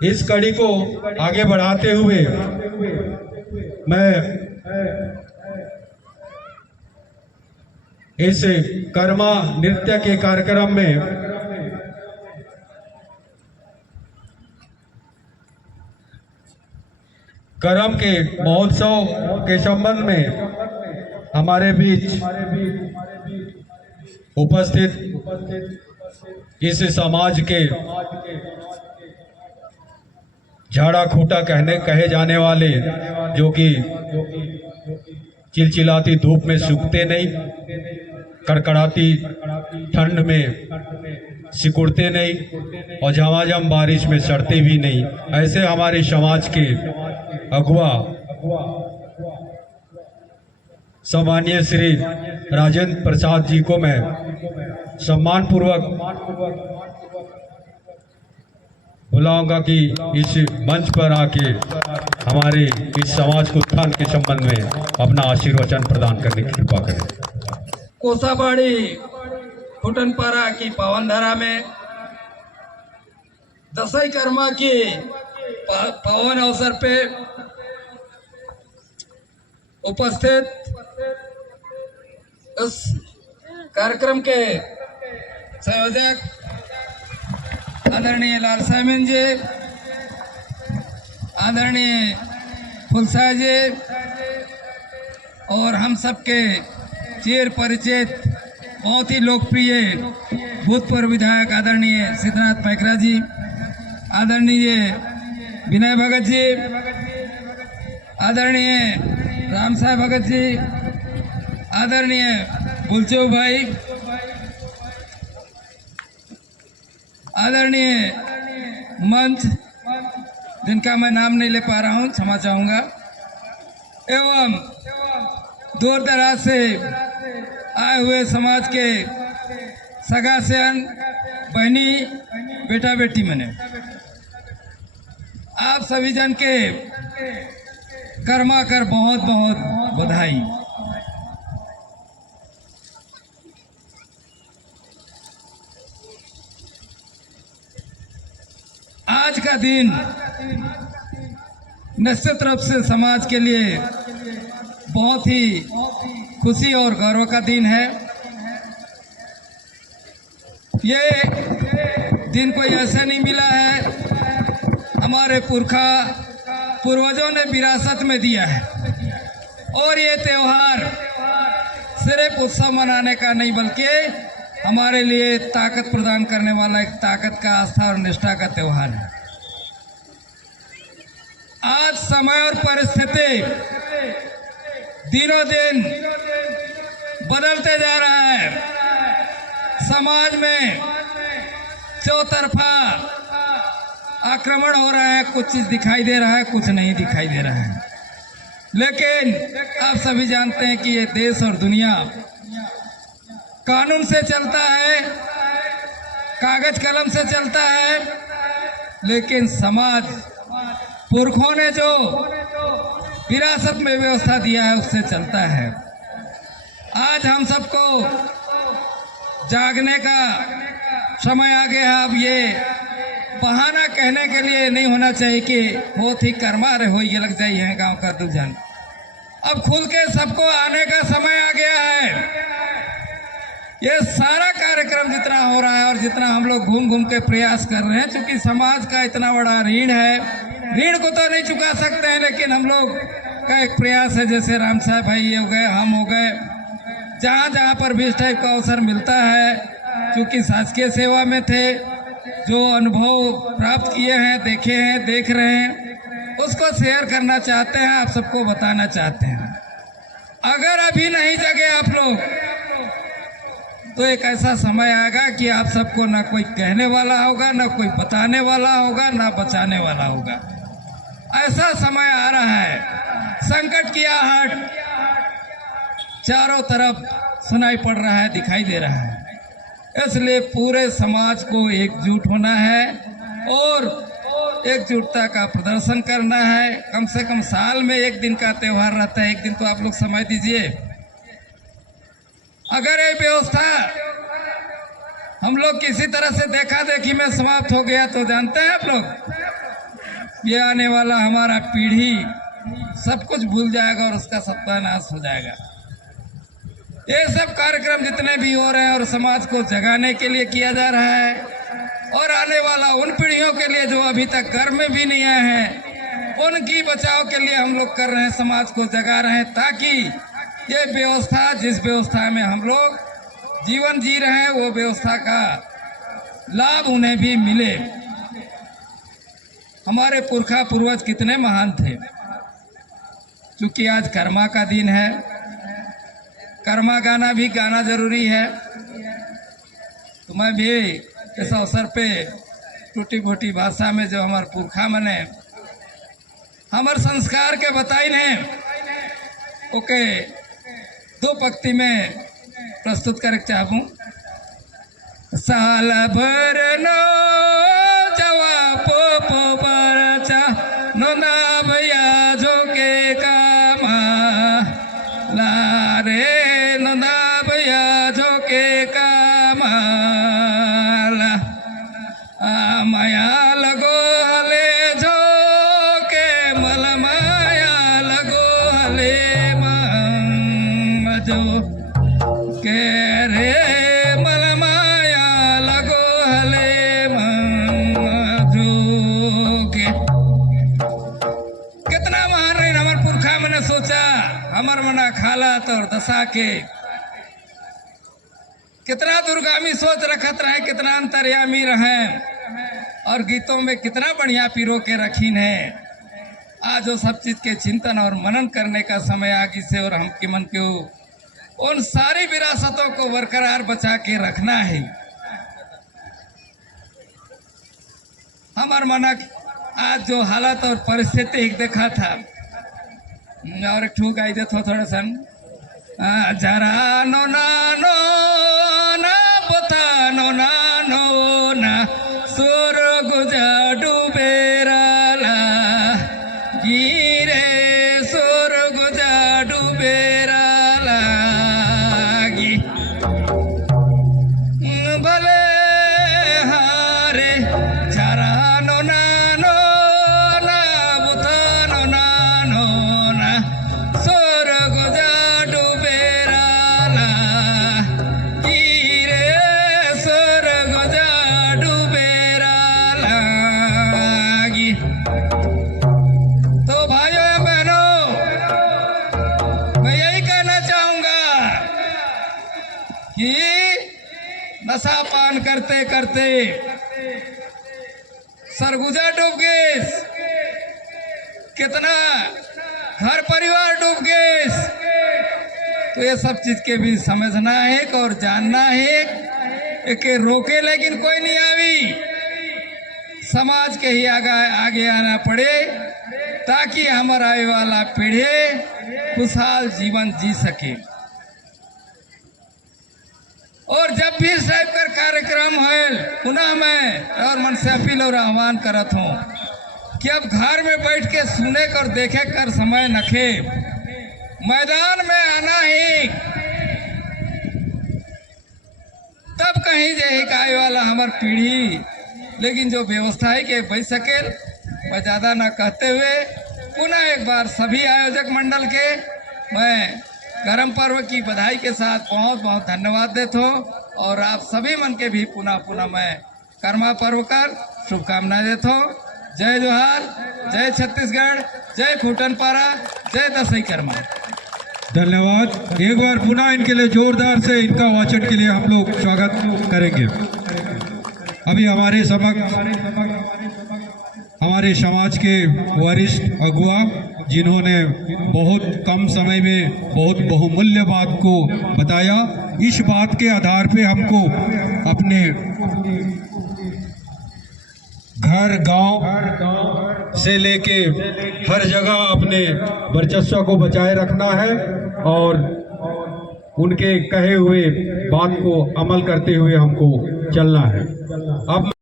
इस कड़ी को आगे बढ़ाते हुए मैं इस कर्मा नृत्य के कार्यक्रम में करम के महोत्सव के संबंध में हमारे बीच उपस्थित इस समाज के झाड़ा खूटा कहे जाने वाले, जो कि चिलचिलाती धूप में सूखते नहीं, कड़कड़ाती ठंड में सिकुड़ते नहीं और झमाझम बारिश में सड़ते भी नहीं, ऐसे हमारे समाज के अगुआ सम्मानीय श्री राजेंद्र प्रसाद जी को मैं सम्मान पूर्वक बुलाऊंगा कि इस मंच पर आके हमारे इस समाज को उत्थान के संबंध में अपना आशीर्वचन प्रदान करने की कृपा करें। कोसाबाड़ी फुटनपारा की पावन धारा में दसई कर्मा की पावन अवसर पे उपस्थित इस कार्यक्रम के संयोजक आदरणीय लाल सामिन जी, आदरणीय फुलसा जी और हम सबके चिर परिचित बहुत ही लोकप्रिय भूतपूर्व विधायक आदरणीय सिद्धनाथ मैकरा जी, आदरणीय विनय भगत जी, आदरणीय राम साहब भगत जी, आदरणीय बुलचो भाई, आदरणीय मंच जिनका मैं नाम नहीं ले पा रहा हूं, क्षमा चाहूँगा, एवं दूर दराज से आए हुए समाज के सगा सयान बहनी बेटा बेटी मने, आप सभी जन के कर्मा कर बहुत बहुत बधाई। आज का दिन निश्चित रूप से समाज के लिए बहुत ही खुशी और गौरव का दिन है। ये दिन कोई ऐसा नहीं मिला है, हमारे पूर्वजों ने विरासत में दिया है। और ये त्योहार सिर्फ उत्सव मनाने का नहीं बल्कि हमारे लिए ताकत प्रदान करने वाला एक ताकत का, आस्था और निष्ठा का त्योहार है। आज समय और परिस्थिति दिनों दिन बदलते जा रहा है। समाज में चौतरफा आक्रमण हो रहा है, कुछ चीज दिखाई दे रहा है, कुछ नहीं दिखाई दे रहा है। लेकिन आप सभी जानते हैं कि ये देश और दुनिया कानून से चलता है, कागज कलम से चलता है, लेकिन समाज पुरखों ने जो विरासत में व्यवस्था दिया है उससे चलता है। आज हम सबको जागने का समय आ गया है। अब ये बहाना कहने के लिए नहीं होना चाहिए कि बहुत ही कर्मा रहे हो ये लग जाइए गांव का दुल्हन। अब खुल के सबको आने का समय आ गया है। ये सारा कार्यक्रम जितना हो रहा है और जितना हम लोग घूम घूम के प्रयास कर रहे हैं, क्योंकि समाज का इतना बड़ा ऋण है, ऋण को तो नहीं चुका सकते हैं, लेकिन हम लोग का एक प्रयास है, जैसे राम साहब भाई ये हो गए, हम हो गए, जहाँ जहाँ पर भी इस टाइप का अवसर मिलता है, क्योंकि शासकीय सेवा में थे, जो अनुभव प्राप्त किए हैं, देखे हैं, देख रहे हैं, उसको शेयर करना चाहते हैं, आप सबको बताना चाहते हैं। अगर अभी नहीं जगे आप लोग, तो एक ऐसा समय आएगा कि आप सबको ना कोई कहने वाला होगा, ना कोई बताने वाला होगा, ना बचाने वाला होगा। ऐसा समय आ रहा है। संकट की आहट चारों तरफ सुनाई पड़ रहा है, दिखाई दे रहा है। इसलिए पूरे समाज को एकजुट होना है और एकजुटता का प्रदर्शन करना है। कम से कम साल में एक दिन का त्योहार रहता है, एक दिन तो आप लोग समय दीजिए। अगर ये व्यवस्था हम लोग किसी तरह से देखा देखी में समाप्त हो गया तो जानते हैं आप लोग, ये आने वाला हमारा पीढ़ी सब कुछ भूल जाएगा और उसका सत्यानाश हो जाएगा। ये सब कार्यक्रम जितने भी हो रहे हैं और समाज को जगाने के लिए किया जा रहा है और आने वाला उन पीढ़ियों के लिए जो अभी तक घर में भी नहीं आए हैं, उनकी बचाव के लिए हम लोग कर रहे हैं, समाज को जगा रहे हैं, ताकि ये व्यवस्था, जिस व्यवस्था में हम लोग जीवन जी रहे हैं, वो व्यवस्था का लाभ उन्हें भी मिले। हमारे पुरखा पूर्वज कितने महान थे। क्योंकि आज कर्मा का दिन है, कर्मा गाना भी गाना जरूरी है, तो मैं भी इस अवसर पे टूटी फूटी भाषा में जो हमारे पुरखा मने हमारे संस्कार के बताई ने ओके दो पंक्ति में प्रस्तुत करे चाहूँ। साल भर नो जवा पोपो बरचा नोना भैया झोके कामा लारे नोना भैया झोके कामा ला माया लगो हले झोके मल माया लगो हले मजो के रे सोचा हमर मना खालत और दशा के कितना दुर्गामी सोच रखत रहे, कितना अंतर्यामी रहे और गीतों में कितना बढ़िया पिरो के रखीन है। आज वो सब चीज के चिंतन और मनन करने का समय आगे से और हम के मन के उन सारी विरासतों को बरकरार बचा के रखना है। हमार मनक आज जो हालत और परिस्थिति देखा था और एक ठूक आई देखो थोड़ा सन जरा नो ना नो ना बता नो ना नो ना सुर गुजा डूबेराला गिरे सुर गुजा डूबेराला गी भले हारे जरा नो ना नो ना बता नो ना नो कि नशा पान करते करते सरगुजा डूब गए, कितना घर परिवार डूब गए। तो ये सब चीज के भी समझना है और जानना है कि रोके लेकिन कोई नहीं आवी, समाज के ही आगे आना पड़े ताकि हमारा आने वाला पीढ़ी खुशहाल जीवन जी सके। और जब भी इस टाइप का कार्यक्रम है पुनः मैं और मन से अपील और आह्वान करत हूँ कि अब घर में बैठ के सुने कर देखे कर समय नखे, मैदान में आना ही तब कहीं जे आए वाला हमार पीढ़ी। लेकिन जो व्यवस्था है कि बच सके, मैं ज़्यादा ना कहते हुए पुनः एक बार सभी आयोजक मंडल के मैं करम पर्व की बधाई के साथ बहुत बहुत धन्यवाद देता हूँ और आप सभी मन के भी पुनः पुनः मैं कर्मा पर्व कर शुभकामनाएं देता हूँ। जय जोहार, जय छत्तीसगढ़, जय खूटनपारा, जय दसई कर्मा। धन्यवाद। एक बार पुनः इनके लिए जोरदार से इनका वाचन के लिए हम लोग स्वागत करेंगे। अभी हमारे हमारे समाज के वरिष्ठ अगुआ जिन्होंने बहुत कम समय में बहुत बहुमूल्य बात को बताया, इस बात के आधार पे हमको अपने घर गांव से लेके हर जगह अपने वर्चस्व को बचाए रखना है और उनके कहे हुए बात को अमल करते हुए हमको चलना है। अब